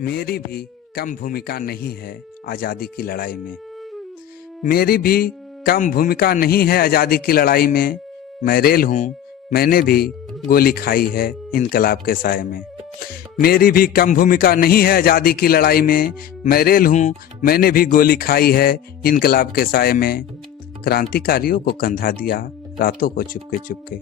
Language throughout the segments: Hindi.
मेरी भी कम भूमिका नहीं है आज़ादी की लड़ाई में। मेरी भी कम भूमिका नहीं है आज़ादी की लड़ाई में। मैं रेल हूँ, मैंने भी गोली खाई है इनकलाब के साए में। मेरी भी कम भूमिका नहीं है आज़ादी की लड़ाई में। मैं रेल हूँ, मैंने भी गोली खाई है इनकलाब के साए में। क्रांतिकारियों को कंधा दिया रातों को चुपके चुपके।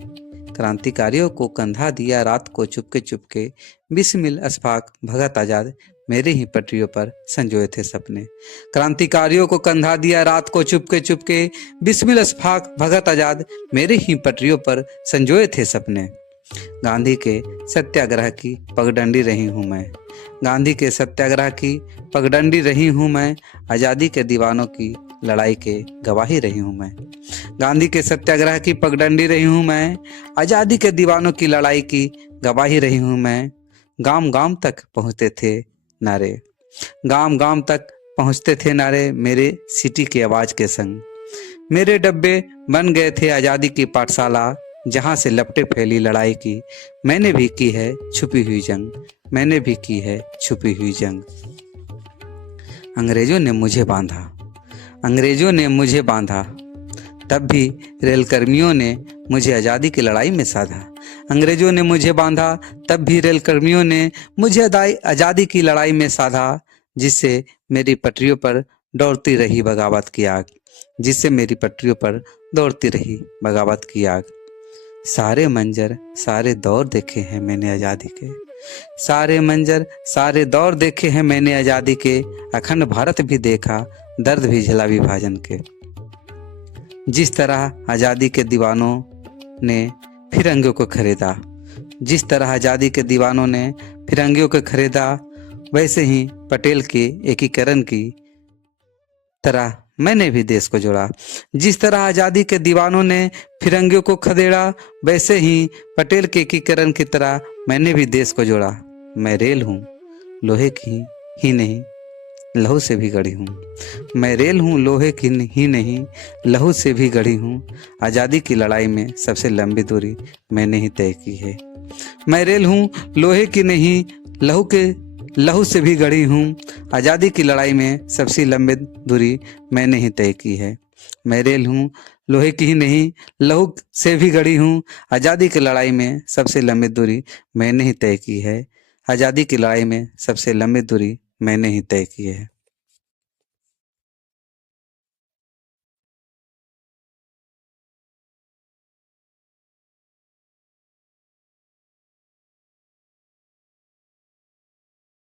क्रांतिकारियों को कंधा दिया रात को चुपके चुपके। 20 मील अस्फाक भगत आजाद मेरे ही पटरियों पर संजोए थे सपने। क्रांतिकारियों को कंधा दिया रात को चुपके चुपके। 20 मील अस्फाक भगत आजाद मेरे ही पटरियों पर संजोए थे सपने। गांधी के सत्याग्रह की पगडंडी रही हूँ मैं। गांधी के सत्याग्रह की पगडंडी रही हूँ मैं। आज़ादी के दीवानों की लड़ाई के गवाही रही हूँ मैं। गांधी के सत्याग्रह की पगडंडी रही हूँ मैं। आज़ादी के दीवानों की लड़ाई की गवाही रही हूँ मैं। गांव गांव तक पहुँचते थे नारे। गांव गांव तक पहुँचते थे नारे मेरे सिटी की आवाज़ के संग। मेरे डब्बे बन गए थे आज़ादी की पाठशाला, जहाँ से लपटे फैली लड़ाई की। मैंने भी की है छुपी हुई जंग। मैंने भी की है छुपी हुई जंग। अंग्रेजों ने मुझे बांधा, अंग्रेजों ने मुझे बांधा, तब भी रेलकर्मियों ने मुझे आज़ादी की लड़ाई में साधा। अंग्रेजों ने मुझे बांधा, तब भी रेलकर्मियों ने मुझे आज़ादी की लड़ाई में साधा। जिससे मेरी पटरियों पर दौड़ती रही बगावत की आग। जिससे मेरी पटरियों पर दौड़ती रही बगावत की आग। सारे मंजर सारे दौर देखे हैं मैंने आज़ादी के। सारे मंजर सारे दौर देखे हैं मैंने आज़ादी के। अखंड भारत भी देखा, दर्द भी झेला विभाजन के। जिस तरह आज़ादी के दीवानों ने फिरंगियों को खरीदा, जिस तरह आज़ादी के दीवानों ने फिरंगियों को खरीदा, वैसे ही पटेल के एकीकरण की तरह मैंने भी देश को जोड़ा। जिस तरह आज़ादी के दीवानों ने फिरंगियों को खदेड़ा, वैसे ही पटेल के एकीकरण की तरह मैंने भी देश को जोड़ा। मैं रेल हूँ, लोहे की ही नहीं लहू से भी गढ़ी हूँ। मैं रेल हूँ, लोहे की ही नहीं लहू से भी गढ़ी हूँ। आज़ादी की लड़ाई में सबसे लंबी दूरी मैंने ही तय की है। मैं रेल हूँ, लोहे की नहीं लहू से भी गढ़ी हूँ। आज़ादी की लड़ाई में सबसे लंबी दूरी मैंने ही तय की है। मैं रेल हूँ, लोहे की ही नहीं लहू से भी गढ़ी हूँ। आज़ादी की लड़ाई में सबसे लंबी दूरी मैंने ही तय की है। आज़ादी की लड़ाई में सबसे लंबी दूरी मैंने ही तय की है।